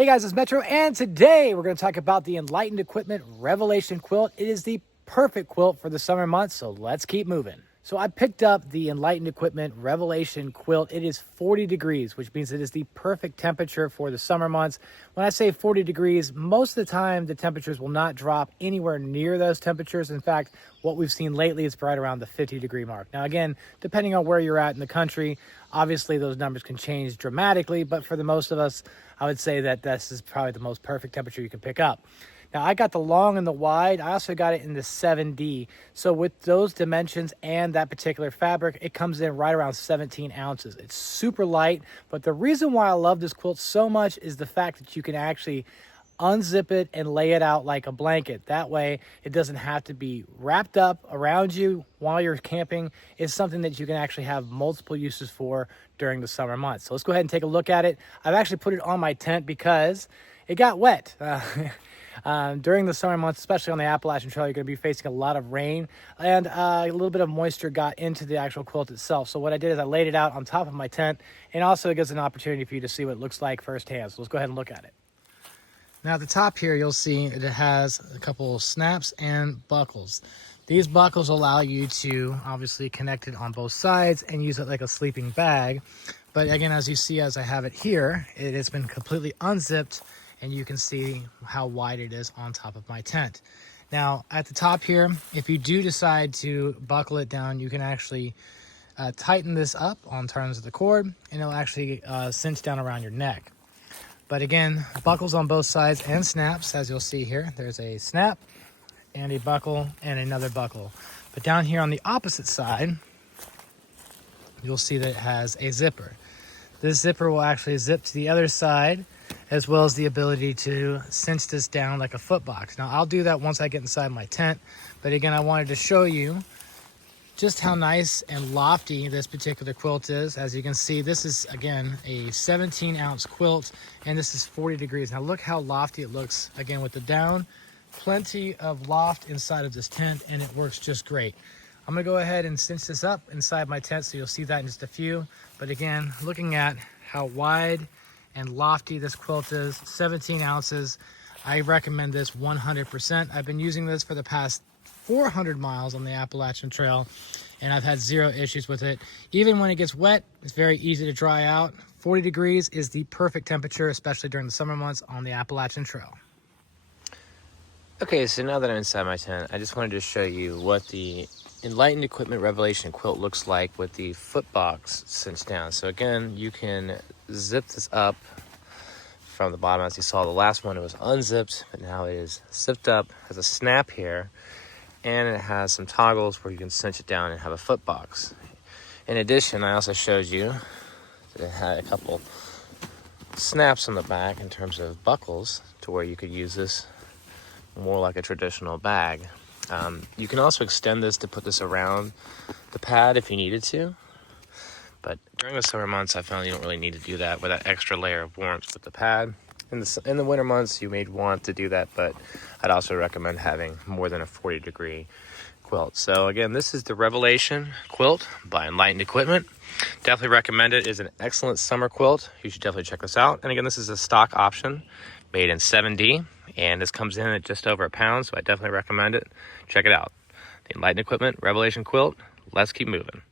Hey guys, it's Metro, and today we're going to talk about the Enlightened Equipment Revelation quilt. It is the perfect quilt for the summer months, so let's keep moving. So I picked up the Enlightened Equipment Revelation quilt. It is 40 degrees, which means it is the perfect temperature for the summer months. When I say 40 degrees, most of the time the temperatures will not drop anywhere near those temperatures. In fact, what we've seen lately is right around the 50-degree mark. Now again, depending on where you're at in the country, obviously those numbers can change dramatically, but for the most of us, I would say that this is probably the most perfect temperature you can pick up. Now, I got the long and the wide. I also got it in the 7D. So with those dimensions and that particular fabric, it comes in right around 17 ounces. It's super light, but the reason why I love this quilt so much is the fact that you can actually unzip it and lay it out like a blanket. That way, it doesn't have to be wrapped up around you while you're camping. It's something that you can actually have multiple uses for during the summer months. So let's go ahead and take a look at it. I've actually put it on my tent because it got wet. During the summer months, especially on the Appalachian Trail, you're going to be facing a lot of rain, and a little bit of moisture got into the actual quilt itself. So what I did is I laid it out on top of my tent, and also it gives an opportunity for you to see what it looks like firsthand. So let's go ahead and look at it. Now at the top here, you'll see it has a couple of snaps and buckles. These buckles allow you to obviously connect it on both sides and use it like a sleeping bag. But again, as you see, as I have it here, it has been completely unzipped, and you can see how wide it is on top of my tent. Now at the top here, if you do decide to buckle it down, you can actually tighten this up on terms of the cord, and it'll actually cinch down around your neck. But again, buckles on both sides and snaps, as you'll see here. There's a snap and a buckle and another buckle. But down here on the opposite side, you'll see that it has a zipper. This zipper will actually zip to the other side, as well as the ability to cinch this down like a foot box. Now I'll do that once I get inside my tent, but again, I wanted to show you just how nice and lofty this particular quilt is. As you can see, this is again a 17-ounce quilt, and this is 40 degrees. Now look how lofty it looks again with the down. Plenty of loft inside of this tent, and it works just great. I'm gonna go ahead and cinch this up inside my tent, so you'll see that in just a few. But again, looking at how wide and lofty this quilt is, 17 ounces, I recommend this 100%. I've been using this for the past 400 miles on the Appalachian Trail, and I've had zero issues with it. Even when it gets wet, it's very easy to dry out. 40 degrees is the perfect temperature, especially during the summer months on the Appalachian Trail. Okay, so now that I'm inside my tent, I just wanted to show you what the Enlightened Equipment Revelation quilt looks like with the foot box cinched down. So again, you can zip this up from the bottom. As you saw, the last one, it was unzipped, but now it is zipped up, has a snap here, and it has some toggles where you can cinch it down and have a foot box. In addition, I also showed you that it had a couple snaps on the back in terms of buckles to where you could use this more like a traditional bag. You can also extend this to put this around the pad if you needed to, but during the summer months I found you don't really need to do that with that extra layer of warmth with the pad. In the winter months you may want to do that, but I'd also recommend having more than a 40-degree quilt. So again, this is the Revelation quilt by Enlightened Equipment. Definitely recommend it. It's an excellent summer quilt. You should definitely check this out. And again, this is a stock option made in 7D, and this comes in at just over £1, so I definitely recommend it. Check it out. The Enlightened Equipment Revelation quilt. Let's keep moving.